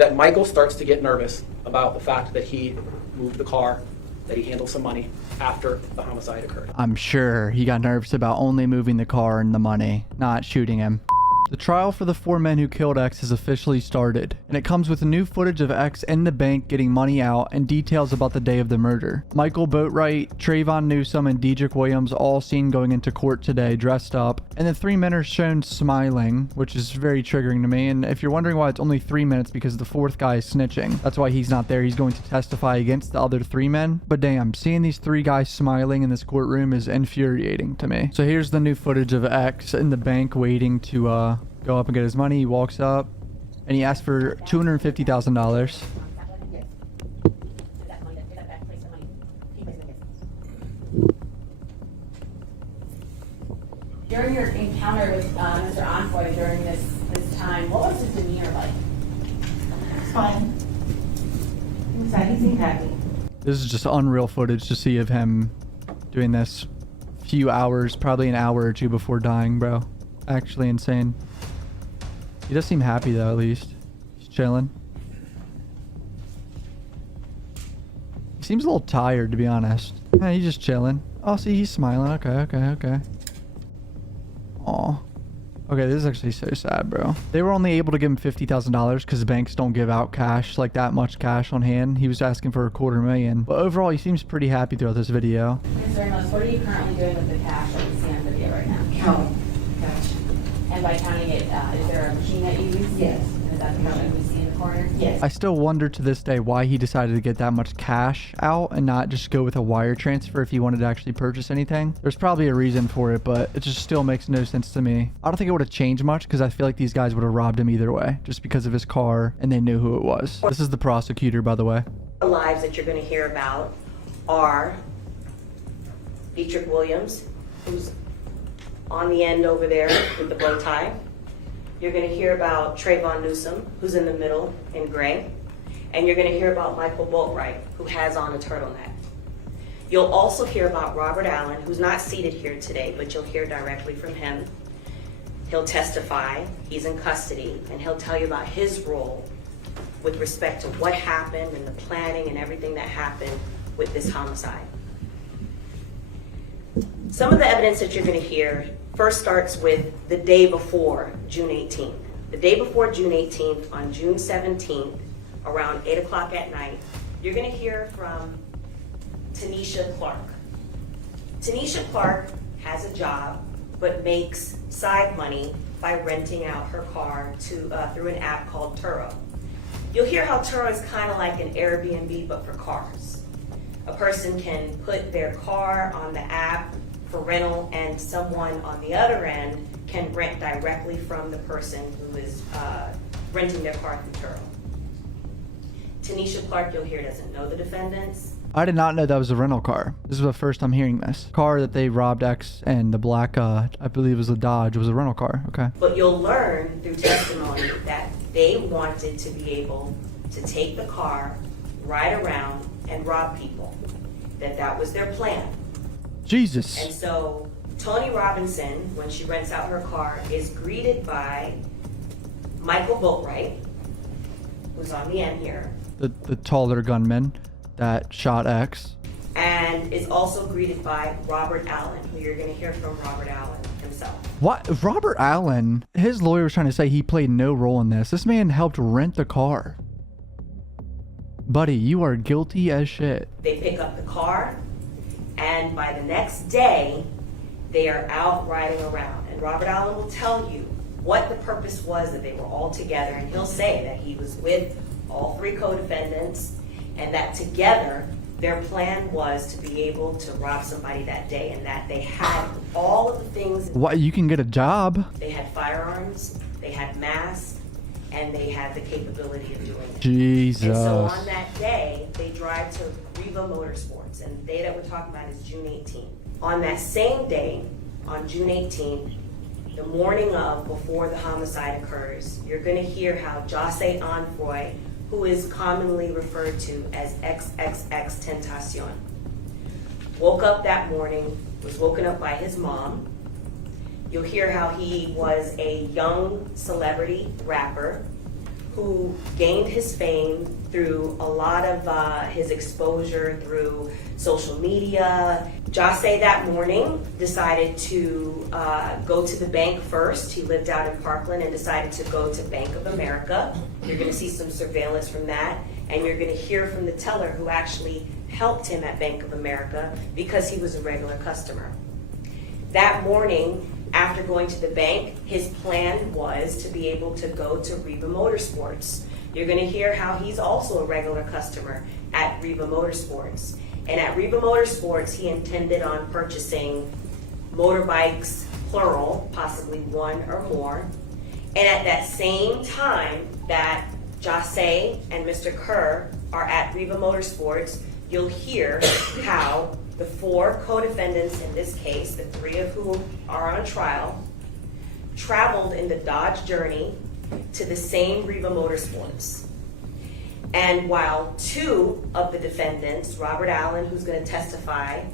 that Michael starts to get nervous about the fact that he moved the car, that he handled some money after the homicide occurred. I'm sure he got nervous about only moving the car and the money, not shooting him. The trial for the 4 men who killed X has officially started, and it comes with new footage of X in the bank getting money out and details about the day of the murder. Michael Boatwright, Trayvon Newsome, and Dedrick Williams all seen going into court today dressed up, and the 3 men are shown smiling, which is very triggering to me. And if you're wondering why it's only 3 minutes, because the 4th guy is snitching. That's why he's not there. He's going to testify against the other 3 men. But damn, seeing these 3 guys smiling in this courtroom is infuriating to me. So here's the new footage of X in the bank waiting to go up and get his money. He walks up and he asks for $250,000. During your encounter with Mr. Enfoy during this time, what was his demeanor like? It's fine. He seemed happy. This is just unreal footage to see of him doing this few hours, probably an hour or 2 before dying, bro. Actually insane. He does seem happy though, at least. He's chilling. He seems a little tired, to be honest. Yeah, he's just chilling. Oh, see, he's smiling. Okay. Aw. Okay, this is actually so sad, bro. They were only able to give him $50,000 because banks don't give out cash, like that much cash on hand. He was asking for $250,000. But overall, he seems pretty happy throughout this video. Mr. Ramos, what are you currently doing with the cash that we see on video right now? Counting. Gotcha. And by counting it, is there a machine that you use? Yes. And is that the machine we see in the corner? Yes. I still wonder to this day why he decided to get that much cash out and not just go with a wire transfer if he wanted to actually purchase anything. There's probably a reason for it, but it just still makes no sense to me. I don't think it would have changed much because I feel like these guys would have robbed him either way, just because of his car and they knew who it was. This is the prosecutor, by the way. The lives that you're going to hear about are Dedrick Williams, who's on the end over there with the bow tie. You're going to hear about Trayvon Newsome, who's in the middle in gray. And you're going to hear about Michael Boatwright, who has on a turtleneck. You'll also hear about Robert Allen, who's not seated here today, but you'll hear directly from him. He'll testify, he's in custody, and he'll tell you about his role with respect to what happened and the planning and everything that happened with this homicide. Some of the evidence that you're going to hear first starts with the day before June 18th. The day before June 18th, on June 17th, around 8 o'clock at night, you're going to hear from Tanisha Clark. Tanisha Clark has a job but makes side money by renting out her car through an app called Turo. You'll hear how Turo is kind of like an Airbnb but for cars. A person can put their car on the app for rental, and someone on the other end can rent directly from the person who is renting their car through Turo. Tanisha Clark, you'll hear, doesn't know the defendants. I did not know that was a rental car. This is the first I'm hearing this. Car that they robbed X and the black, I believe it was a Dodge, was a rental car. Okay. But you'll learn through testimony that they wanted to be able to take the car, ride around, and rob people. That was their plan. Jesus. And so Tony Robinson, when she rents out her car, is greeted by Michael Boatwright, who's on the end here. The taller gunman that shot X. And is also greeted by Robert Allen, who you're going to hear from Robert Allen himself. What? Robert Allen? His lawyer was trying to say he played no role in this. This man helped rent the car. Buddy, you are guilty as shit. They pick up the car, and by the next day, they are out riding around. And Robert Allen will tell you what the purpose was that they were all together, and he'll say that he was with all 3 co-defendants, and that together their plan was to be able to rob somebody that day, and that they had all of the things. What? You can get a job? They had firearms, they had masks, and they had the capability of doing it. Jesus. And so on that day, they drive to Riva Motorsports, and the day that we're talking about is June 18th. On that same day, on June 18th, the morning of, before the homicide occurs, you're going to hear how Jose Enfoy, who is commonly referred to as XXXTentacion, woke up that morning, was woken up by his mom. You'll hear how he was a young celebrity rapper who gained his fame through a lot of his exposure through social media. Jose that morning decided to go to the bank first. He lived out in Parkland and decided to go to Bank of America. You're going to see some surveillance from that, and you're going to hear from the teller who actually helped him at Bank of America because he was a regular customer. That morning, after going to the bank, his plan was to be able to go to Reba Motorsports. You're going to hear how he's also a regular customer at Reba Motorsports. And at Reba Motorsports, he intended on purchasing motorbikes, plural, possibly one or more. And at that same time that Jose and Mr. Kerr are at Reba Motorsports, you'll hear how the 4 co-defendants in this case, the 3 of whom are on trial, traveled in the Dodge Journey to the same Reba Motorsports. And while 2 of the defendants, Robert Allen, who's going to testify,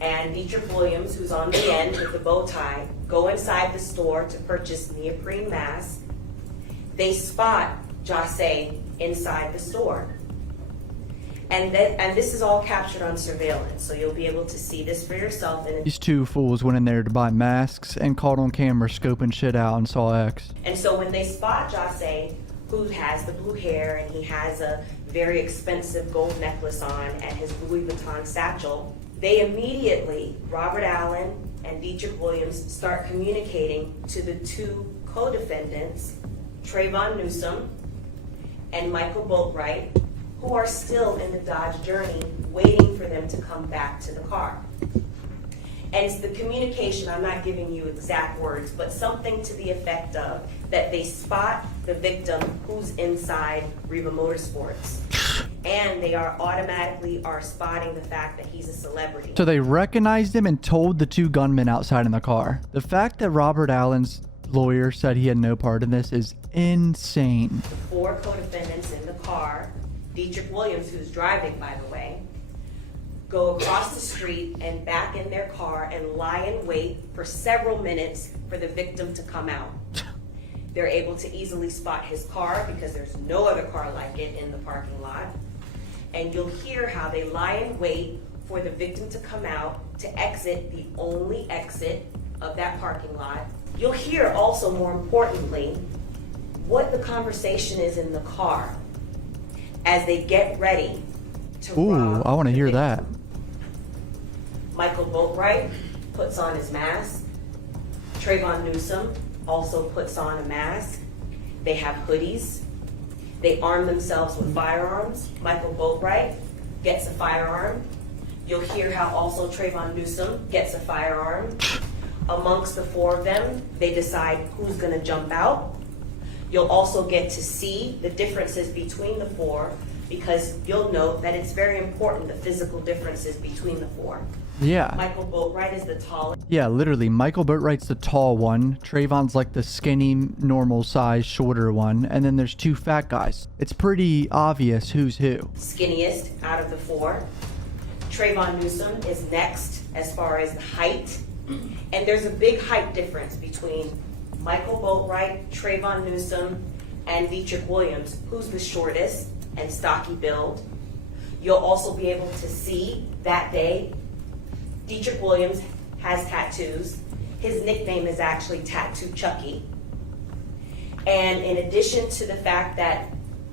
and Dietrich Williams, who's on the end with the bow tie, go inside the store to purchase neoprene masks, they spot Jose inside the store. And this is all captured on surveillance, so you'll be able to see this for yourself. These 2 fools went in there to buy masks and caught on camera scoping shit out and saw X. And so when they spot Jose, who has the blue hair and he has a very expensive gold necklace on and his Louis Vuitton satchel, they immediately, Robert Allen and Dietrich Williams, start communicating to the 2 co-defendants, Trayvon Newsom and Michael Boatwright, who are still in the Dodge Journey waiting for them to come back to the car. And it's the communication, I'm not giving you exact words, but something to the effect of that they spot the victim who's inside Reba Motorsports. And they are automatically spotting the fact that he's a celebrity. So they recognized him and told the 2 gunmen outside in the car. The fact that Robert Allen's lawyer said he had no part in this is insane. The 4 co-defendants in the car, Dietrich Williams, who's driving, by the way, go across the street and back in their car and lie in wait for several minutes for the victim to come out. They're able to easily spot his car because there's no other car like it in the parking lot. And you'll hear how they lie in wait for the victim to come out to exit the only exit of that parking lot. You'll hear also, more importantly, what the conversation is in the car as they get ready to rob. I want to the hear victim. that. Michael Boatwright puts on his mask. Trayvon Newsom also puts on a mask. They have hoodies. They arm themselves with firearms. Michael Boatwright gets a firearm. You'll hear how also Trayvon Newsom gets a firearm. Amongst the 4 of them, they decide who's going to jump out. You'll also get to see the differences between the 4 because you'll note that it's very important, the physical differences between the 4. Yeah. Michael Boatwright is the tallest. Yeah, literally. Michael Boatwright's the tall one. Trayvon's like the skinny, normal size, shorter one. And then there's 2 fat guys. It's pretty obvious who's who. Skinniest out of the 4. Trayvon Newsom is next as far as the height. And there's a big height difference between Michael Boatwright, Trayvon Newsom, and Dietrich Williams, who's the shortest and stocky build. You'll also be able to see that day, Dietrich Williams has tattoos. His nickname is actually Tattoo Chucky. And in addition to the fact that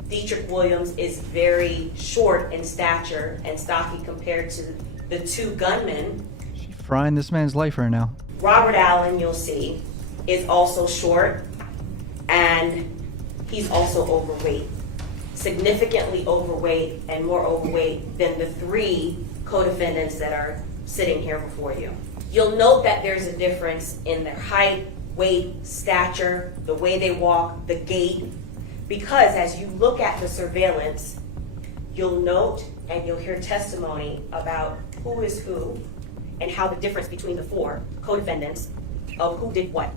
Dietrich Williams is very short in stature and stocky compared to the 2 gunmen, She's frying this man's life right now. Robert Allen, you'll see, is also short, and he's also overweight. Significantly overweight, and more overweight than the 3 co-defendants that are sitting here before you. You'll note that there's a difference in their height, weight, stature, the way they walk, the gait, because as you look at the surveillance, you'll note and you'll hear testimony about who is who and how the difference between the 4 co-defendants of who did what.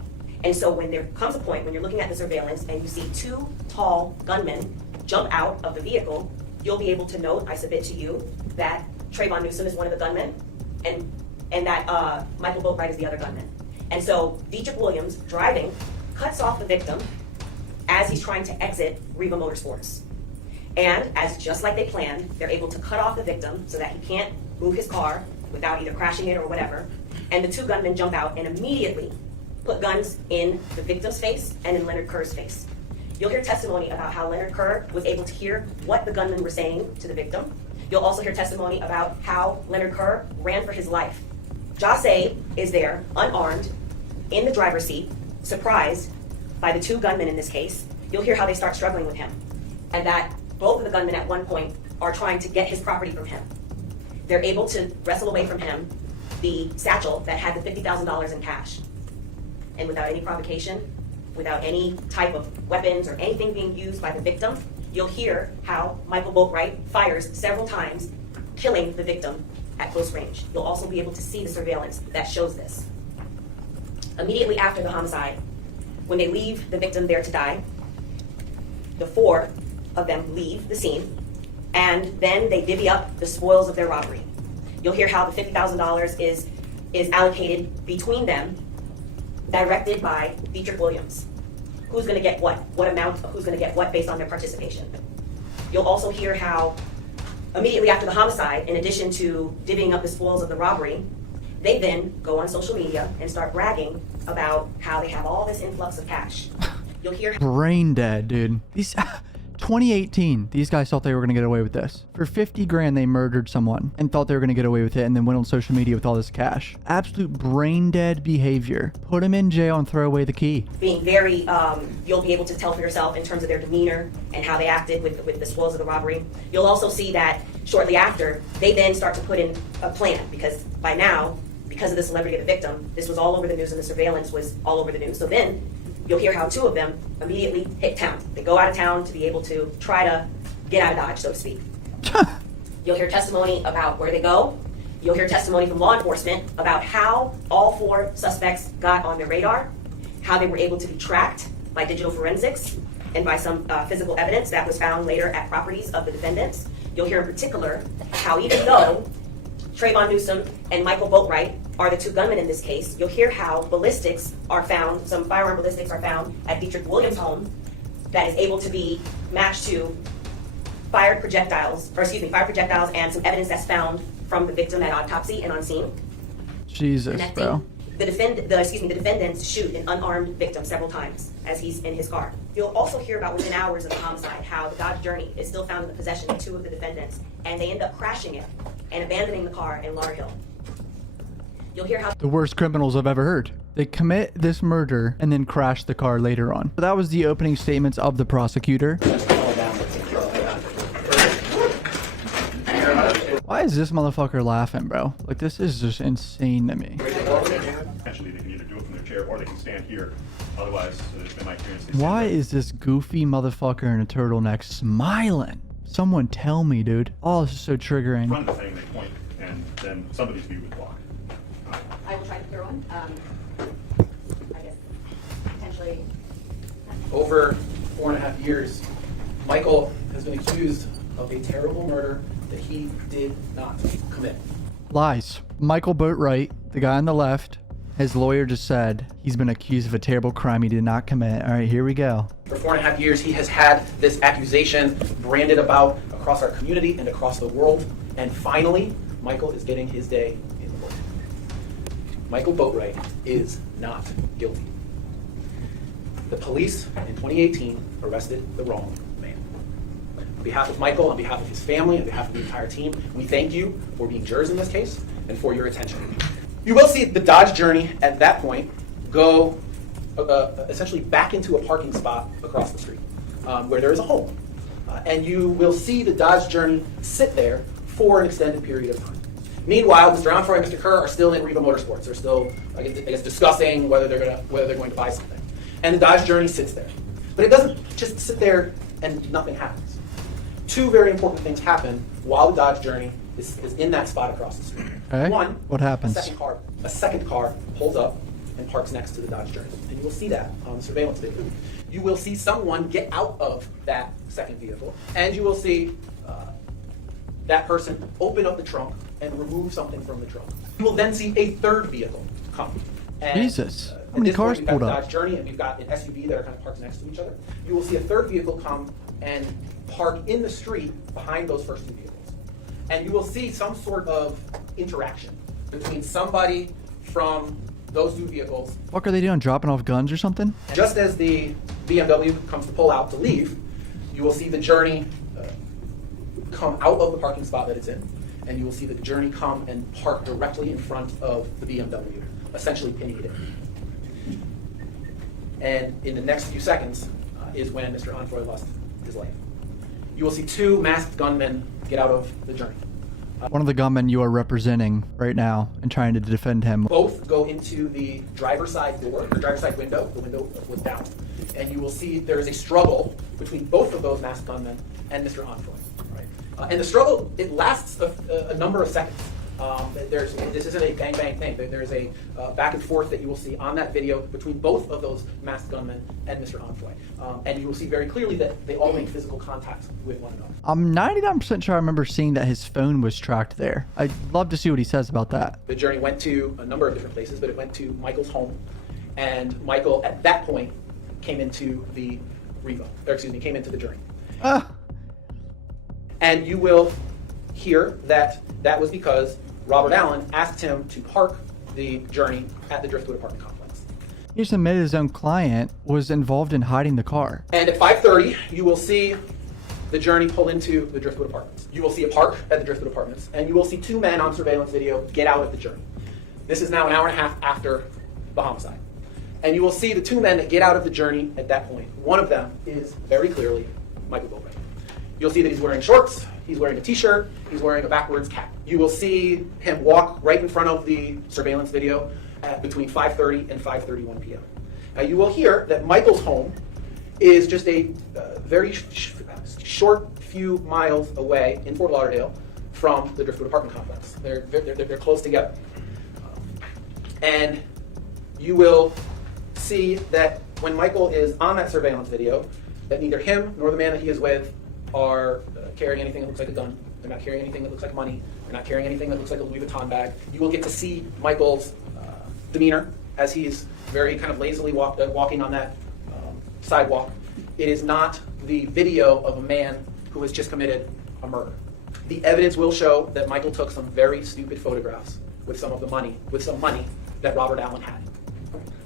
And so when there comes a point when you're looking at the surveillance and you see 2 tall gunmen jump out of the vehicle, you'll be able to note, I submit to you, that Trayvon Newsom is one of the gunmen and that Michael Boatwright is the other gunman. And so Dietrich Williams, driving, cuts off the victim, as he's trying to exit Riva Motorsports. And as just like they planned, they're able to cut off the victim so that he can't move his car without either crashing it or whatever. And the two gunmen jump out and immediately put guns in the victim's face and in Leonard Kerr's face. You'll hear testimony about how Leonard Kerr was able to hear what the gunmen were saying to the victim. You'll also hear testimony about how Leonard Kerr ran for his life. Jose is there, unarmed, in the driver's seat, surprised by the two gunmen in this case. You'll hear how they start struggling with him, and that both of the gunmen at one point are trying to get his property from him. They're able to wrestle away from him the satchel that had the $50,000 in cash. And without any provocation, without any type of weapons or anything being used by the victim, you'll hear how Michael Boatwright fires several times, killing the victim at close range. You'll also be able to see the surveillance that shows this. Immediately after the homicide, when they leave the victim there to die, the four of them leave the scene, and then they divvy up the spoils of their robbery. You'll hear how the $50,000 is allocated between them, directed by Dietrich Williams. Who's going to get what amount of who's going to get what based on their participation. You'll also hear how immediately after the homicide, in addition to divvying up the spoils of the robbery, they then go on social media and start bragging about how they have all this influx of cash. You'll hear Brain dead, dude. These 2018, these guys thought they were gonna get away with this. For 50 grand, they murdered someone and thought they were gonna get away with it, and then went on social media with all this cash. Absolute brain dead behavior. Put them in jail and throw away the key. being very, you'll be able to tell for yourself in terms of their demeanor and how they acted with the spoils of the robbery. You'll also see that shortly after, they then start to put in a plan, because by now, because of the celebrity of the victim, this was all over the news and the surveillance was all over the news. So then you'll hear how two of them immediately hit town. They go out of town to be able to try to get out of Dodge, so to speak. You'll hear testimony about where they go. You'll hear testimony from law enforcement about how all four suspects got on their radar, how they were able to be tracked by digital forensics and by some physical evidence that was found later at properties of the defendants. You'll hear in particular how even though Trayvon Newsom and Michael Boatwright are the two gunmen in this case, you'll hear how ballistics are found, some firearm ballistics are found at Dietrich Williams' home that is able to be matched to fired projectiles and some evidence that's found from the victim at autopsy and on scene. Jesus, Connecting bro. the defendants shoot an unarmed victim several times as he's in his car. You'll also hear about within hours of the homicide how the Dodge Journey is still found in the possession of two of the defendants, and they end up crashing it and abandoning the car in Lauderhill. You'll hear how The worst criminals I've ever heard. They commit this murder and then crash the car later on. So that was the opening statements of the prosecutor. Why is this motherfucker laughing, bro? Like, this is just insane to me. Potentially, they can either do it from their chair or they can stand here. Otherwise, in my experience, they stand Why right. is this goofy motherfucker in a turtleneck smiling? Someone tell me, dude. Oh, this is so triggering. Front of the thing, they point, and then somebody's view would block. I will try the third one. I guess potentially. Over 4.5 years, Michael has been accused of a terrible murder that he did not commit. Lies. Michael Boatwright, the guy on the left, his lawyer just said he's been accused of a terrible crime he did not commit. All right, here we go. For 4.5 years, he has had this accusation branded about across our community and across the world. And finally, Michael is getting his day in the court. Michael Boatwright is not guilty. The police in 2018 arrested the wrong man. On behalf of Michael, on behalf of his family, on behalf of the entire team, we thank you for being jurors in this case and for your attention. You will see the Dodge Journey at that point go essentially back into a parking spot across the street where there is a home. And you will see the Dodge Journey sit there for an extended period of time. Meanwhile, Mr. Onfroy and Mr. Kerr are still in Riva Motorsports. They're still, I guess, discussing whether they're going to buy something. And the Dodge Journey sits there. But it doesn't just sit there and nothing happens. Two very important things happen while the Dodge Journey is in that spot across the street. Okay. One, What happens? A second car pulls up and parks next to the Dodge Journey. And you will see that on the surveillance video. You will see someone get out of that second vehicle, and you will see that person open up the trunk and remove something from the trunk. You will then see a third vehicle come. And, Jesus. How at many this point, cars we've got pulled the up? Dodge Journey, and we've got an SUV that are kind of parked next to each other. You will see a third vehicle come and park in the street behind those first two vehicles. And you will see some sort of interaction between somebody from those two vehicles. What are they doing? Dropping off guns or something? Just as the BMW comes to pull out to leave, you will see the Journey come out of the parking spot that it's in, and you will see the Journey come and park directly in front of the BMW, essentially pinning it in. And in the next few seconds is when Mr. Onfroy lost his life. You will see two masked gunmen get out of the Journey. One of the gunmen you are representing right now and trying to defend him. Both go into the driver's side door, the driver's side window. The window was down. And you will see there is a struggle between both of those masked gunmen and Mr. Onfroy. Right? And the struggle, it lasts a number of seconds. This isn't a bang-bang thing. There's a back and forth that you will see on that video between both of those masked gunmen and Mr. Onfroy. And you will see very clearly that they all make physical contact with one another. I'm 99% sure I remember seeing that his phone was tracked there. I'd love to see what he says about that. The Journey went to a number of different places, but it went to Michael's home. And Michael, at that point, came into the came into the Journey. And you will hear that that was because Robert Allen asked him to park the Journey at the Driftwood apartment complex. He just admitted his own client was involved in hiding the car. And at 5:30, you will see the Journey pull into the Driftwood apartments. You will see a park at the Driftwood apartments, and you will see two men on surveillance video get out of the Journey. This is now an hour and a half after the homicide. And you will see the two men that get out of the Journey at that point. One of them is very clearly Michael Bowman. You'll see that he's wearing shorts, he's wearing a t-shirt, he's wearing a backwards cap. You will see him walk right in front of the surveillance video at between 5:30 and 5:31 p.m. Now you will hear that Michael's home is just a very short few miles away in Fort Lauderdale from the Driftwood apartment complex. They're close together. And you will see that when Michael is on that surveillance video, that neither him nor the man that he is with are carrying anything that looks like a gun. They're not carrying anything that looks like money. They're not carrying anything that looks like a Louis Vuitton bag. You will get to see Michael's demeanor as he's very kind of lazily walking on that sidewalk. It is not the video of a man who has just committed a murder. The evidence will show that Michael took some very stupid photographs with some money that Robert Allen had.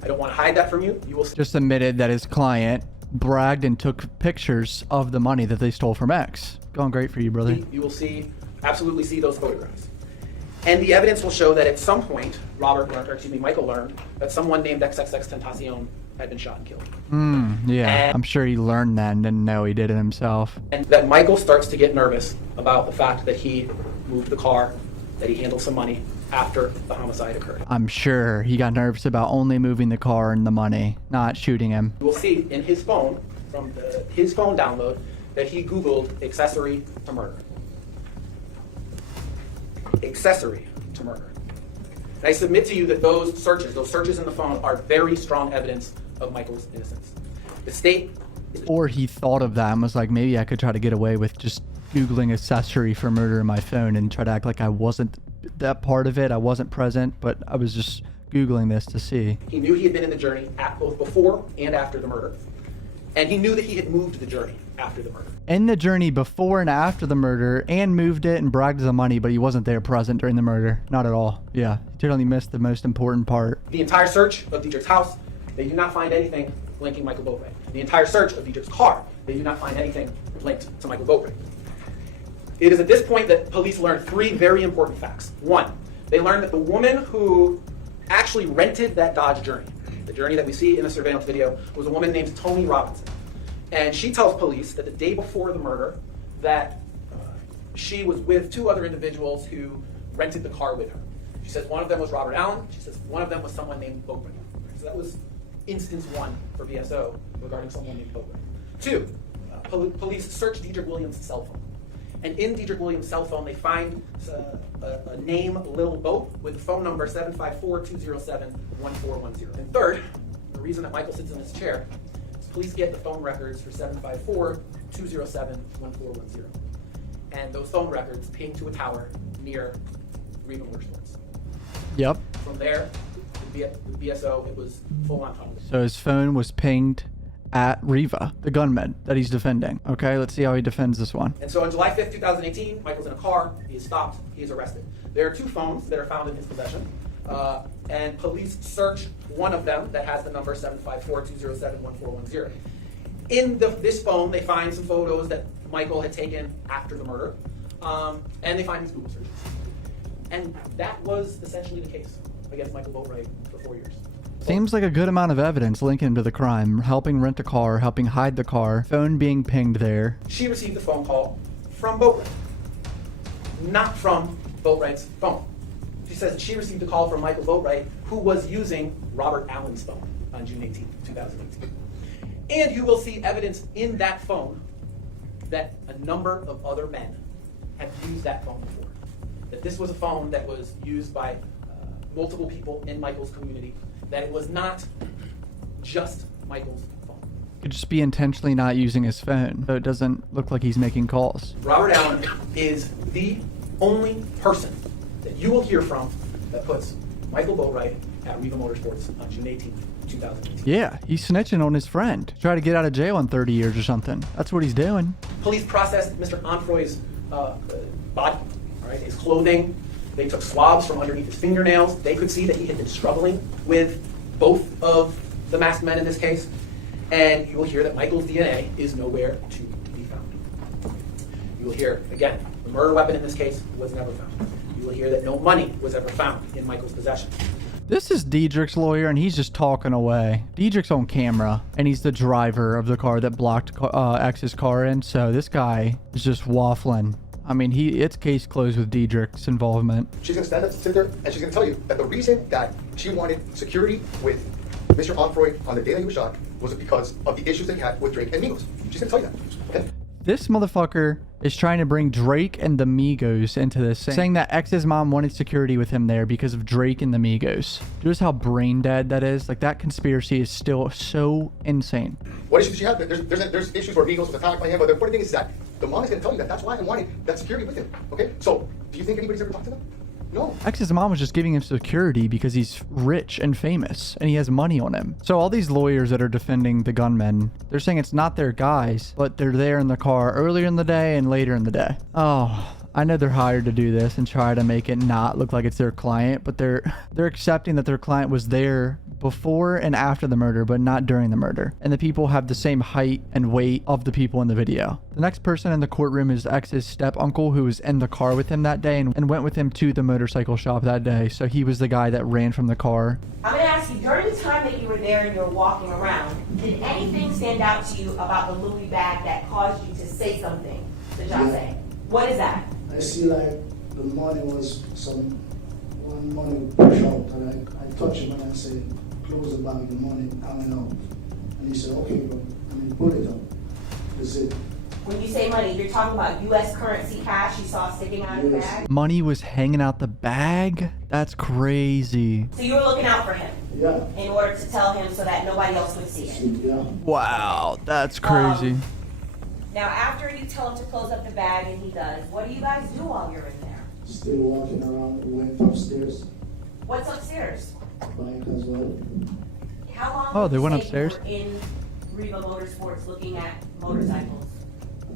I don't want to hide that from you. You will Just admitted that his client bragged and took pictures of the money that they stole from X. Going great for you, brother. You will absolutely see those photographs. And the evidence will show that at some point, Michael learned that someone named XXXTentacion had been shot and killed. Yeah, And- I'm sure he learned that and didn't know he did it himself. And that Michael starts to get nervous about the fact that he moved the car, that he handled some money after the homicide occurred. I'm sure he got nervous about only moving the car and the money, not shooting him. You will see in his phone, from his phone download, that he Googled accessory to murder. Accessory to murder. And I submit to you that those searches in the phone are very strong evidence of Michael's innocence. The state is Or he thought of that and was like, maybe I could try to get away with just Googling accessory for murder in my phone and try to act like I wasn't that part of it. I wasn't present, but I was just Googling this to see. He knew he had been in the Journey both before and after the murder. And he knew that he had moved the Journey after the murder. In the Journey before and after the murder, and moved it and bragged the money, but he wasn't there present during the murder. Not at all. Yeah, he totally missed the most important part. The entire search of Dietrich's house, they do not find anything linking Michael Beauvais. The entire search of Dietrich's car, they do not find anything linked to Michael Beauvais. It is at this point that police learned three very important facts. One, they learned that the woman who actually rented that Dodge Journey, the Journey that we see in the surveillance video, was a woman named Tony Robinson. And she tells police that the day before the murder that she was with two other individuals who rented the car with her. She says one of them was Robert Allen. She says one of them was someone named Beauvais. So that was instance one for BSO regarding someone named Beauvais. Two, police search Dietrich Williams' cell phone. And in Dietrich Williams' cell phone, they find a name, Lil Boat, with phone number 754-207-1410. And third, the reason that Michael sits in his chair is police get the phone records for 754-207-1410. And those phone records ping to a tower near Greenwood Sports. Yep. From there, the the BSO, it was full on tunnel. So his phone was pinged at Riva, the gunman that he's defending. Okay, let's see how he defends this one. And so on July 5th, 2018, Michael's in a car, he is stopped, he is arrested. There are 2 phones that are found in his possession, and police search one of them that has the number 754-207-1410. In this phone, they find some photos that Michael had taken after the murder, and they find these Google searches. And that was essentially the case against Michael Boatwright for 4 years. Seems like a good amount of evidence linking him to the crime. Helping rent a car, helping hide the car, phone being pinged there. She received a phone call from Boatwright, not from Boatwright's phone. She says that she received a call from Michael Boatwright, who was using Robert Allen's phone on June 18, 2018. And you will see evidence in that phone that a number of other men have used that phone before. That this was a phone that was used by multiple people in Michael's community, that it was not just Michael's phone. Could just be intentionally not using his phone, so it doesn't look like he's making calls. Robert Allen is the only person that you will hear from that puts Michael Boatwright at Riva Motorsports on June 18, 2018. Yeah, he's snitching on his friend. Try to get out of jail in 30 years or something. That's what he's doing. Police processed Mr. Onfroy's body, all right, his clothing. They took swabs from underneath his fingernails. They could see that he had been struggling with both of the masked men in this case. And you will hear that Michael's DNA is nowhere to be found. You will hear, again, the murder weapon in this case was never found. You will hear that no money was ever found in Michael's possession. This is Diedrich's lawyer, and he's just talking away. Diedrich's on camera, and he's the driver of the car that blocked X's car in, so this guy is just waffling. I mean, it's case closed with Diedrich's involvement. She's going to sit there and she's going to tell you that the reason that she wanted security with Mr. Onfroy on the day that he was shot was because of the issues that he had with Drake and Migos. She's going to tell you that. Okay? This motherfucker is trying to bring Drake and the Migos into this, saying that X's mom wanted security with him there because of Drake and the Migos. Notice how brain dead that is? Like, that conspiracy is still so insane. What issues she had? There's issues where Migos was attacked by him, but the important thing is that the mom is going to tell you that that's why I wanted that security with him. Okay? So, do you think anybody's ever talked to them? No. X's mom was just giving him security because he's rich and famous and he has money on him. So all these lawyers that are defending the gunmen, they're saying it's not their guys, but they're there in the car earlier in the day and later in the day. Oh, I know they're hired to do this and try to make it not look like it's their client, but they're accepting that their client was there before and after the murder, but not during the murder. And the people have the same height and weight of the people in the video. The next person in the courtroom is X's step-uncle, who was in the car with him that day and went with him to the motorcycle shop that day. So he was the guy that ran from the car. I'm gonna ask you, during the time that you were there and you were walking around, did anything stand out to you about the Louis bag that caused you to say something to Jose? What is that? I see like the money was one money push out, and I touch him and I say, close the bag, the money coming out. And he said, okay, bro, and he pull it out. That's it. When you say money, you're talking about U.S. currency cash you saw sticking out of the Yes. bag? Money was hanging out the bag? That's crazy. So you were looking out for him Yeah. in order to tell him so that nobody else would see See, it. yeah. Wow, that's crazy. Now, after you tell him to close up the bag and he does, what do you guys do while you're in there? Still walking around, we went upstairs, What's upstairs? bike as well. How long Oh, would they you went say upstairs? you were in Riva Motorsports looking at motorcycles?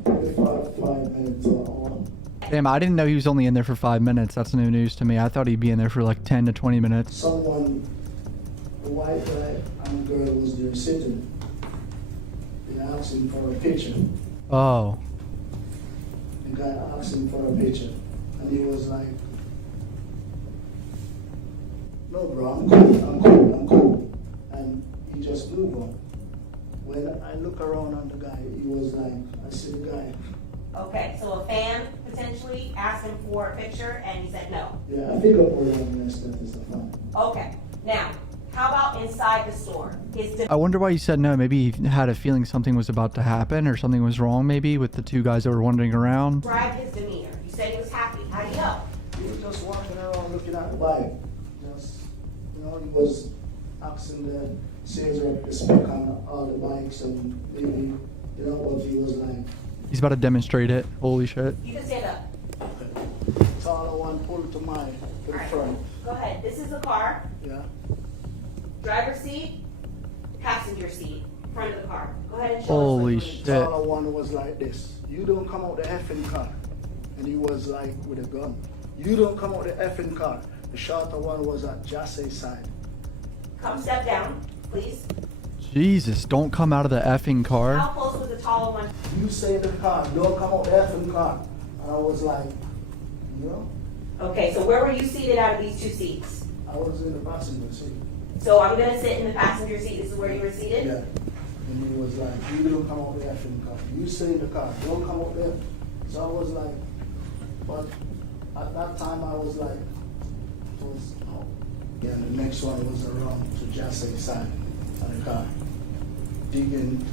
5 minutes or hour. Damn, I didn't know he was only in there for 5 minutes. That's new news to me. I thought he'd be in there for like 10 to 20 minutes. Someone, the white guy and the girl was there sitting. They asked him for a picture. Oh. The guy asked him for a picture. And he was like, no, bro, I'm cool. And he just moved on. When I look around on the guy, he was like, I see the guy. Okay, so a fan potentially asked him for a picture and he said no. Yeah, I think up around this that is a fan. Okay, now, how about inside the store? I wonder why he said no. Maybe he had a feeling something was about to happen or something was wrong maybe with the two guys that were wandering around. Describe his demeanor. You said he was happy. How do you know? He was just walking around looking at the bike. Just, he was asking the sales rep to speak on all the bikes and maybe, what he was like. He's about to demonstrate it. Holy shit. You can stand up. It's all I want pull to the All right, front. go ahead. This is the car. Yeah. driver's seat, passenger seat, front of the car. Go ahead and show Holy us. shit. The other one was like this. You don't come out the effing car. And he was like with a gun. You don't come out the effing car. The shorter one was at Jassay's side. Come step down, please. Jesus, don't come out of the effing How car. close was the taller one? You say to the car, don't come out the effing car. And I was like, you know, Okay, so where were you seated out of these two seats? I was in the passenger seat. So I'm gonna sit in the passenger seat. This is where you were seated? Yeah. And he was like, you don't come out the effing car. You stay in the car, don't come out there. So I was like, but at that time I was like, it was, oh. Yeah, and the next one was around to Jassay's side of the car. Deacon,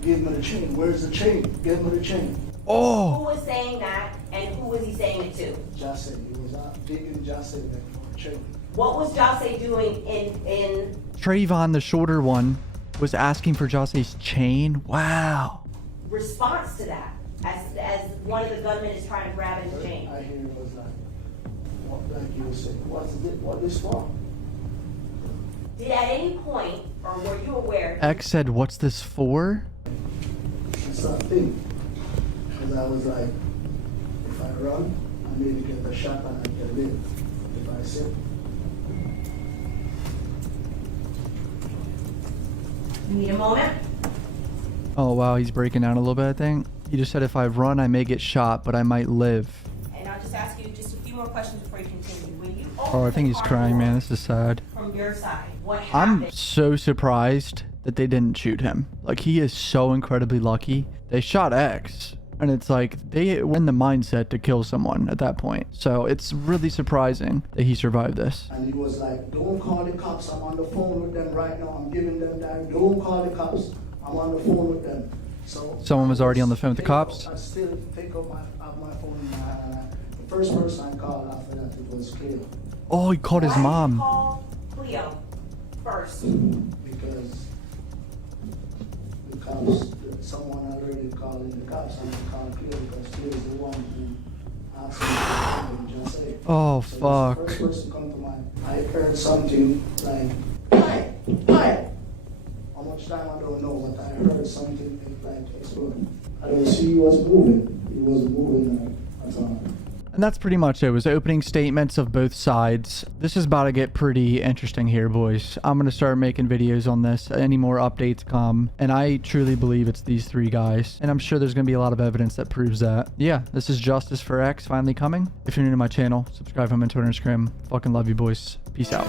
give me the chain. Where's the chain? Give me the chain. Who Oh, was saying that, and who was he saying it to? Jassay, he was out. Deacon Jassay there for the chain. What was Jose doing in Trayvon, the shorter one, was asking for Josse's chain. Wow. response to that? As one of the gunmen is trying to grab his chain. I hear it was like, what, like you were saying, what is for? Did at any point, or were you aware? X said, what's this for? It's that thing. Because I was like, if I run, I maybe get a shot and I can live. If I sit, You need a moment? Oh, wow, he's breaking down a little bit, I think. He just said, if I run, I may get shot, but I might live. And I'll just ask you just a few more questions before you continue. When you Oh, I think he's crying, man. This is sad. From your side, what I'm happened? so surprised that they didn't shoot him. Like, he is so incredibly lucky. They shot X, and it's like they were in the mindset to kill someone at that point. So it's really surprising that he survived this. and he was like, don't call the cops, I'm on the phone with them right now, I'm giving them that, don't call the cops, I'm on the phone with them. So Someone was already on the phone with the cops? I still take up my phone in my hand, and the first person I called after that, it was Cleo. Oh, he called his Why did you mom. call Cleo first? Because the cops, someone already called in the cops, and I called Cleo because Cleo is the one who asked me to just say. Oh, So fuck. this first person come to mind. I heard something like, hi, hi. How much time I don't know, but I heard something like explode. I don't see he was moving. He wasn't moving at all. And that's pretty much it. It was opening statements of both sides. This is about to get pretty interesting here, boys. I'm going to start making videos on this. Any more updates come. And I truly believe it's these three guys. And I'm sure there's going to be a lot of evidence that proves that. Yeah, this is Justice for X finally coming. If you're new to my channel, subscribe, comment, Twitter, Instagram. Fucking love you, boys. Peace out.